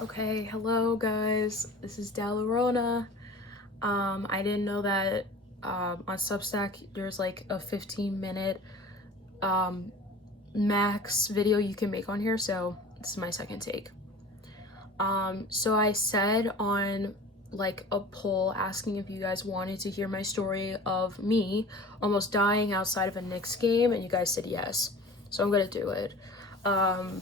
Okay, hello guys. This is Dalarona. I didn't know that on Substack there's like a 15-minute um, max video you can make on here, so this is my second take. So I said on like a poll asking if you guys wanted to hear my story of me almost dying outside of a Knicks game, and you guys said yes. So I'm gonna do it. Um,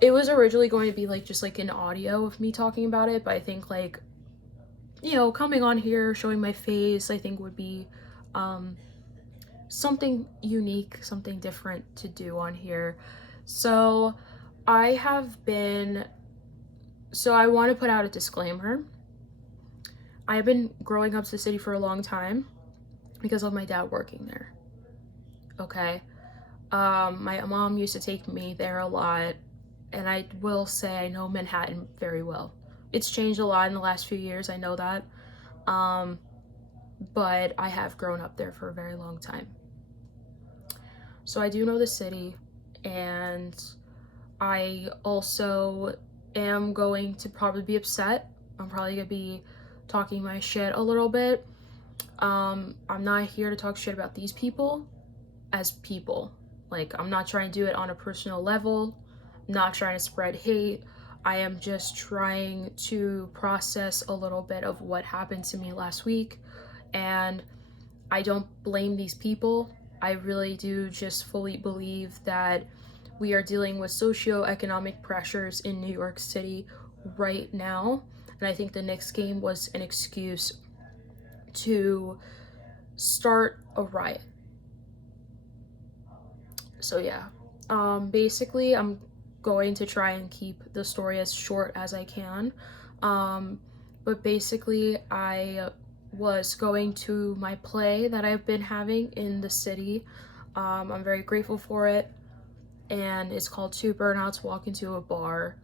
it was originally going to be like just like an audio of me talking about it, but I think like coming on here, showing my face, I think would be um, something unique, something different to do on here. So I have been, so I want to put out a disclaimer. I have been growing up to the city for a long time because of my dad working there. Okay. My mom used to take me there a lot, and I will say I know Manhattan very well. It's changed a lot in the last few years, I know that. Um, but I have grown up there for a very long time. So I do know the city, and I also am going to probably be upset. I'm probably gonna be talking my shit a little bit. I'm not here to talk shit about these people as people. Like, I'm not trying to do it on a personal level, I'm not trying to spread hate. I am just trying to process a little bit of what happened to me last week, and I don't blame these people. I really do just fully believe that we are dealing with socioeconomic pressures in New York City right now. And I think the Knicks game was an excuse to start a riot. So, yeah. Basically, I'm going to try and keep the story as short as I can. But basically, I was going to my play that I've been having in the city. I'm very grateful for it, and it's called Two Burnouts Walk Into a Bar.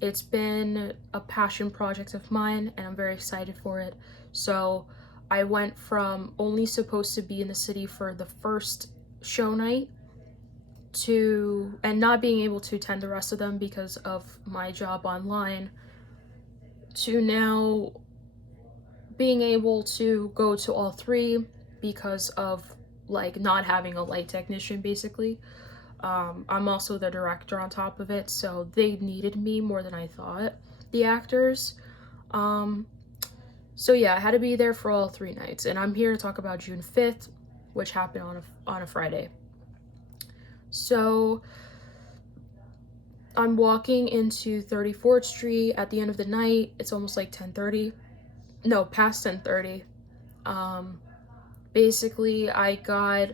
It's been a passion project of mine, and I'm very excited for it. So I went from only supposed to be in the city for the first show night to, and not being able to attend the rest of them because of my job online, to now being able to go to all three because of like not having a light technician basically. I'm also the director on top of it, so they needed me more than I thought, the actors. Um, so yeah, I had to be there for all three nights, and I'm here to talk about June 5th, which happened on a Friday. So I'm walking into 34th Street at the end of the night. It's almost like 10:30. No, past 10:30. Um, Basically, I got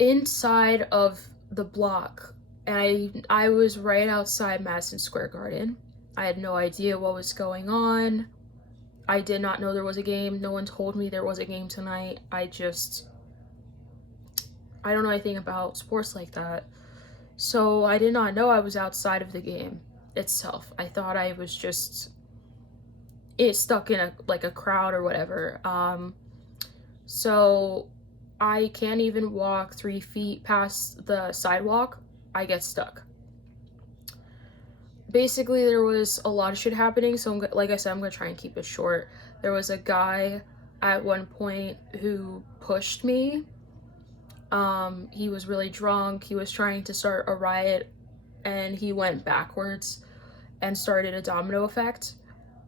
inside of the block. I was right outside Madison Square Garden. I had no idea what was going on. I did not know there was a game. No one told me there was a game tonight. I don't know anything about sports like that. So I did not know I was outside of the game itself. I thought I was just stuck in a crowd or whatever. So I can't even walk 3 feet past the sidewalk. I get stuck. Basically, there was a lot of shit happening, so like I said, I'm gonna try and keep it short. There was a guy at one point who pushed me. He was really drunk. He was trying to start a riot, and he went backwards and started a domino effect.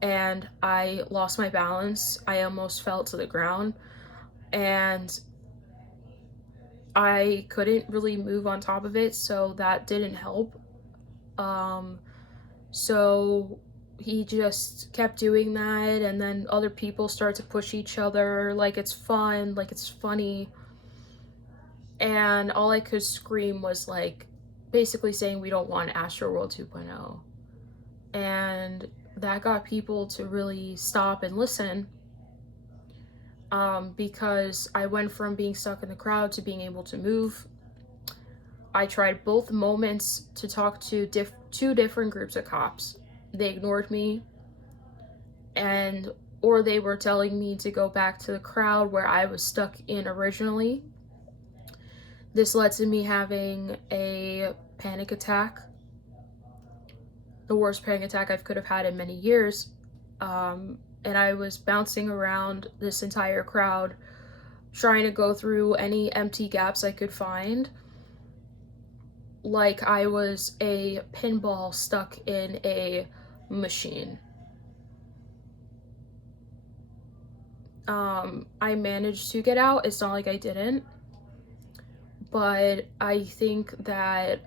And I lost my balance. I almost fell to the ground, and I couldn't really move on top of it, so that didn't help. So he just kept doing that, and then other people start to push each other like it's fun, like it's funny. And all I could scream was like basically saying we don't want Astroworld 2.0. And that got people to really stop and listen, because I went from being stuck in the crowd to being able to move. I tried both moments to talk to two different groups of cops. They ignored me, and or they were telling me to go back to the crowd where I was stuck in originally. This led to me having a panic attack. the worst panic attack I could have had in many years. And I was bouncing around this entire crowd, trying to go through any empty gaps I could find, like I was a pinball stuck in a machine. I managed to get out. It's not like I didn't. But I think that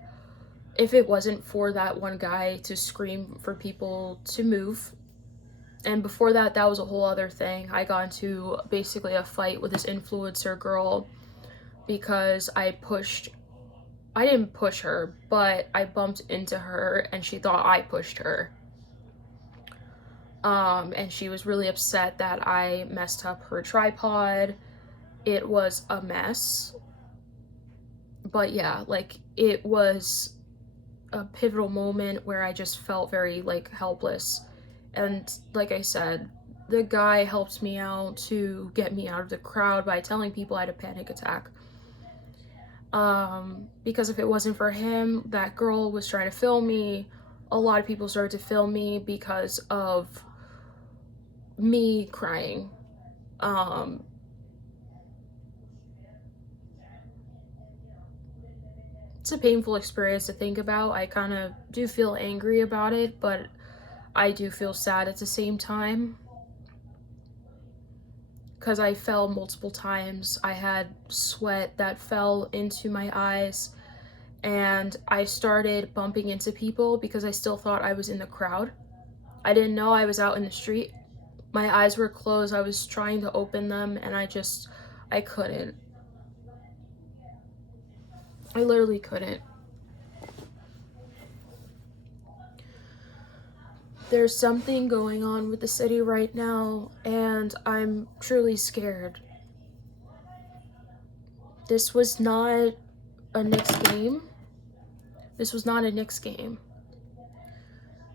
if it wasn't for that one guy to scream for people to move, and before that, that was a whole other thing. I got into basically a fight with this influencer girl because I didn't push her, but I bumped into her and she thought I pushed her. And she was really upset that I messed up her tripod. It was a mess. But yeah, like, it was a pivotal moment where I just felt very, like, helpless. And like I said, the guy helped me out to get me out of the crowd by telling people I had a panic attack. Because if it wasn't for him, that girl was trying to film me. A lot of people started to film me because of me crying. It's a painful experience to think about. I kind of do feel angry about it, but I do feel sad at the same time. Because I fell multiple times. I had sweat that fell into my eyes. And I started bumping into people because I still thought I was in the crowd. I didn't know I was out in the street. My eyes were closed. I was trying to open them and I couldn't. I literally couldn't. There's something going on with the city right now, and I'm truly scared. This was not a Knicks game. This was not a Knicks game.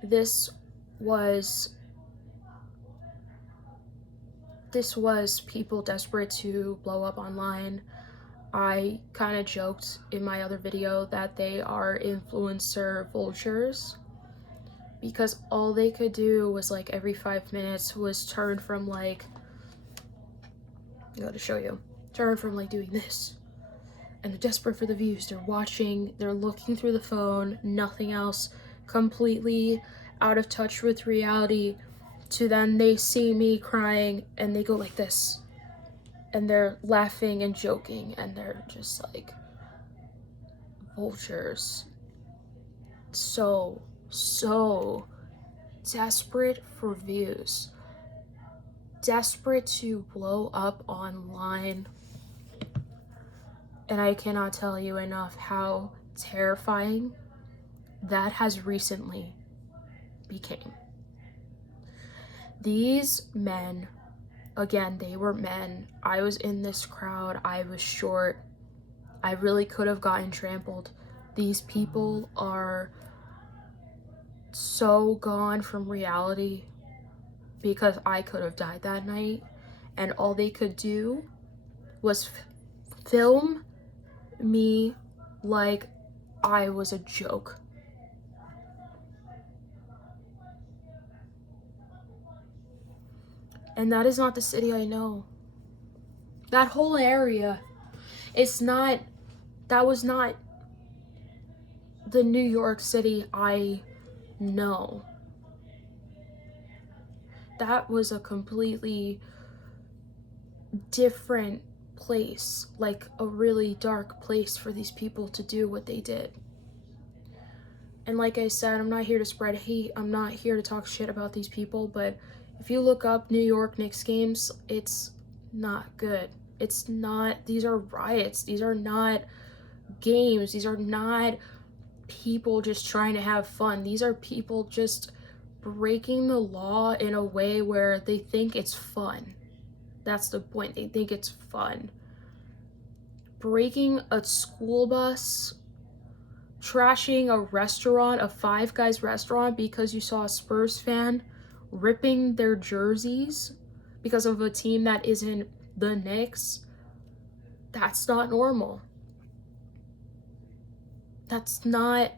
This was people desperate to blow up online. I kind of joked in my other video that they are influencer vultures, because all they could do was, like, every 5 minutes was turn from, like, I gotta show you, turn from, like, doing this, and they're desperate for the views. They're watching, they're looking through the phone, nothing else, completely out of touch with reality, to then they see me crying and they go like this, and they're laughing and joking, and they're just like vultures. So desperate for views, desperate to blow up online. And I cannot tell you enough how terrifying that has recently became. These men, again, they were men. I was in this crowd. I was short. I really could have gotten trampled. These people are so gone from reality because I could have died that night, and all they could do was film me like I was a joke. And that is not the city I know. That whole area, that was not the New York City I know. That was a completely different place, like a really dark place for these people to do what they did. And like I said, I'm not here to spread hate. I'm not here to talk shit about these people, but if you look up New York Knicks games, it's not good. It's not, these are riots. These are not games. These are not people just trying to have fun. These are people just breaking the law in a way where they think it's fun. That's the point. They think it's fun. Breaking a school bus, trashing a restaurant, a Five Guys restaurant, because you saw a Spurs fan ripping their jerseys because of a team that isn't the Knicks. That's not normal. That's not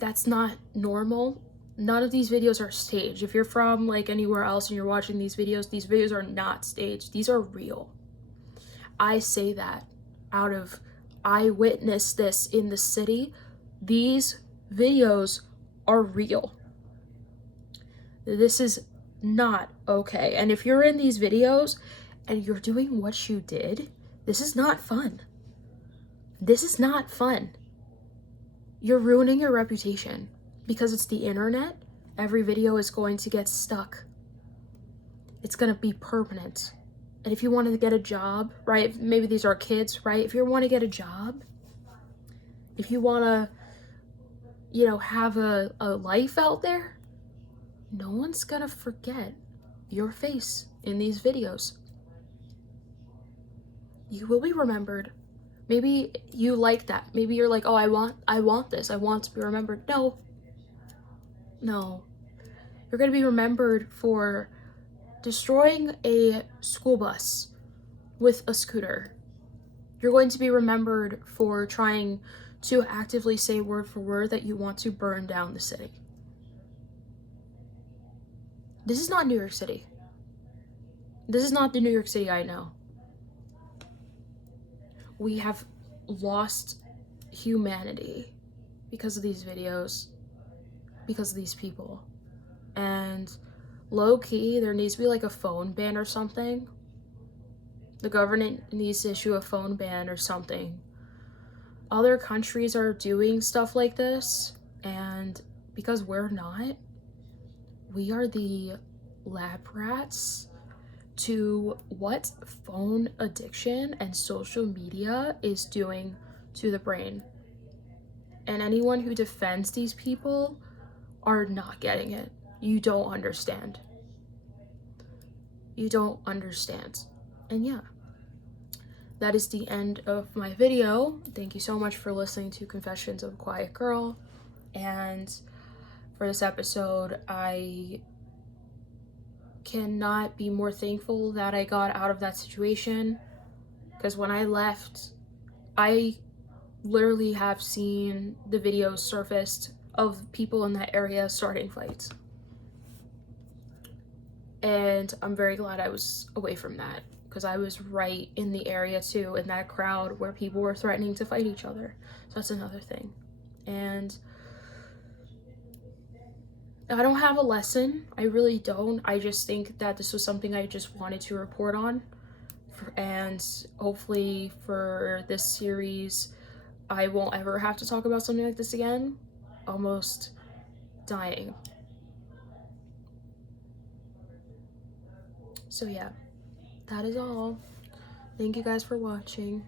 That's not normal. None of these videos are staged. If you're from like anywhere else and you're watching these videos are not staged. These are real. I say that out of, I witnessed this in the city. These videos are real. This is not okay. And if you're in these videos and you're doing what you did, this is not fun. This is not fun. You're ruining your reputation because it's the internet. Every video is going to get stuck. It's going to be permanent. And if you want to get a job, right? Maybe these are kids, right? If you want to get a job, if you want to, you know, have a life out there, no one's going to forget your face in these videos. You will be remembered. Maybe you like that. Maybe you're like, oh, I want this. I want to be remembered. No. You're going to be remembered for destroying a school bus with a scooter. You're going to be remembered for trying to actively say word for word that you want to burn down the city. This is not New York City. This is not the New York City I know. We have lost humanity because of these videos, because of these people. And low-key, there needs to be like a phone ban or something. The government needs to issue a phone ban or something. Other countries are doing stuff like this, and because we're not, we are the lab rats to what phone addiction and social media is doing to the brain. And anyone who defends these people are not getting it. You don't understand. You don't understand. And yeah, that is the end of my video. Thank you so much for listening to Confessions of a Quiet Girl. And for this episode, I cannot be more thankful that I got out of that situation, because when I left, I literally have seen the videos surfaced of people in that area starting fights, and I'm very glad I was away from that, because I was right in the area too, in that crowd where people were threatening to fight each other. So that's another thing. And I don't have a lesson. I really don't. I just think that this was something I just wanted to report on. And hopefully for this series, I won't ever have to talk about something like this again. Almost dying. So yeah, that is all. Thank you guys for watching.